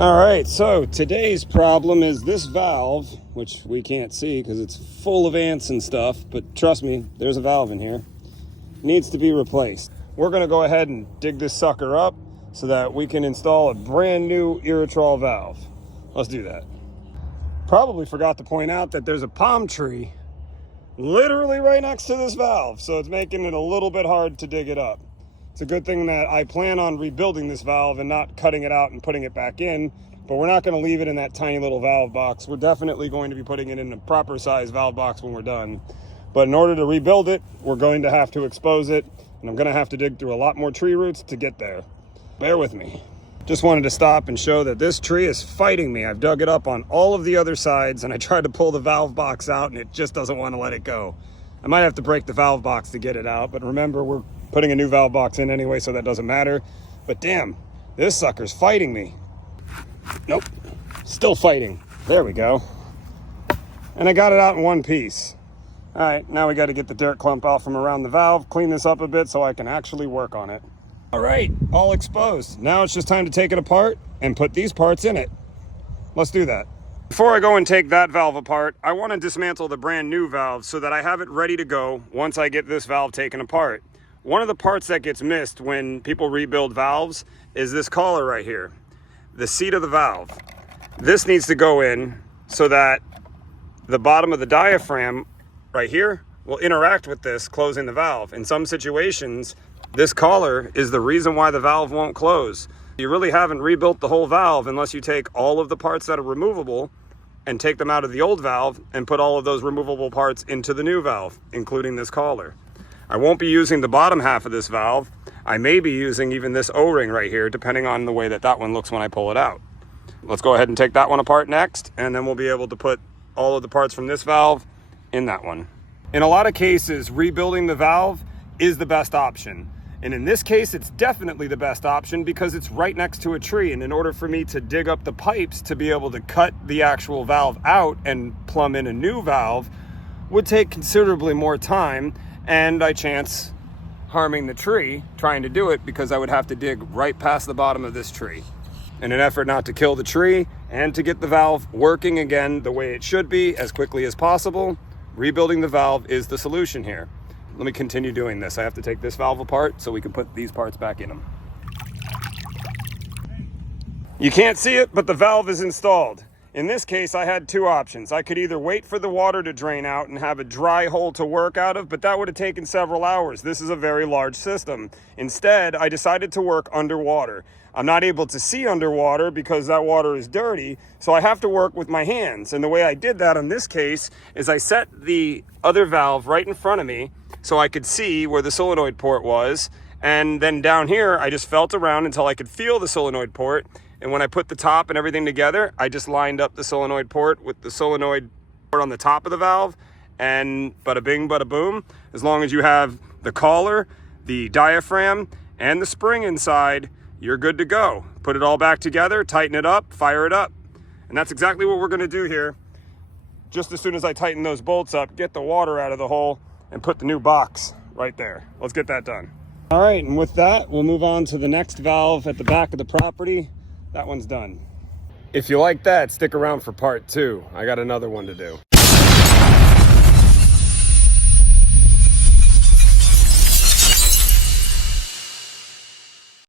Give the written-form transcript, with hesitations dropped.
All right, so today's problem is this valve, which we can't see because it's full of ants and stuff, but trust me, there's a valve in here, needs to be replaced. We're gonna go ahead and dig this sucker up so that we can install a brand new Irritrol valve. Let's do that. Probably forgot to point out that there's a palm tree literally right next to this valve, so it's making it a little bit hard to dig it up. It's a good thing that I plan on rebuilding this valve and not cutting it out and putting it back in, but we're not going to leave it in that tiny little valve box. We're definitely going to be putting it in a proper size valve box when we're done. But in order to rebuild it, we're going to have to expose it, and I'm going to have to dig through a lot more tree roots to get there. Bear with me. Just wanted to stop and show that this tree is fighting me. I've dug it up on all of the other sides, and I tried to pull the valve box out, and it just doesn't want to let it go. I might have to break the valve box to get it out, but remember, we're putting a new valve box in anyway, so that doesn't matter. But damn, this sucker's fighting me. Nope, still fighting. There we go. And I got it out in one piece. All right, now we got to get the dirt clump out from around the valve, clean this up a bit so I can actually work on it. All right, all exposed. Now it's just time to take it apart and put these parts in it. Let's do that. Before I go and take that valve apart, I want to dismantle the brand new valve so that I have it ready to go once I get this valve taken apart. One of the parts that gets missed when people rebuild valves is this collar right here, the seat of the valve. This needs to go in so that the bottom of the diaphragm right here will interact with this, closing the valve. In some situations, this collar is the reason why the valve won't close. You really haven't rebuilt the whole valve unless you take all of the parts that are removable and take them out of the old valve and put all of those removable parts into the new valve, including this collar. I won't be using the bottom half of this valve. I may be using even this O-ring right here, depending on the way that that one looks when I pull it out. Let's go ahead and take that one apart next, and then we'll be able to put all of the parts from this valve in that one. In a lot of cases, rebuilding the valve is the best option. And in this case, it's definitely the best option because it's right next to a tree. And in order for me to dig up the pipes to be able to cut the actual valve out and plumb in a new valve would take considerably more time, and I chance harming the tree trying to do it because I would have to dig right past the bottom of this tree. In an effort not to kill the tree and to get the valve working again the way it should be as quickly as possible, rebuilding the valve is the solution here. Let me continue doing this. I have to take this valve apart so we can put these parts back in them. You can't see it, but the valve is installed. In this case, I had two options. I could either wait for the water to drain out and have a dry hole to work out of, but that would have taken several hours. This is a very large system. Instead, I decided to work underwater. I'm not able to see underwater because that water is dirty, so I have to work with my hands. And the way I did that in this case is I set the other valve right in front of me so I could see where the solenoid port was. And then down here, I just felt around until I could feel the solenoid port. And when I put the top and everything together, I just lined up the solenoid port with the solenoid port on the top of the valve, and bada bing, bada boom. As long as you have the collar, the diaphragm, and the spring inside, you're good to go. Put it all back together, tighten it up, fire it up. And that's exactly what we're gonna do here. Just as soon as I tighten those bolts up, get the water out of the hole, and put the new box right there. Let's get that done. All right, and with that, we'll move on to the next valve at the back of the property. That one's done. If you like that, stick around for part 2. I got another one to do.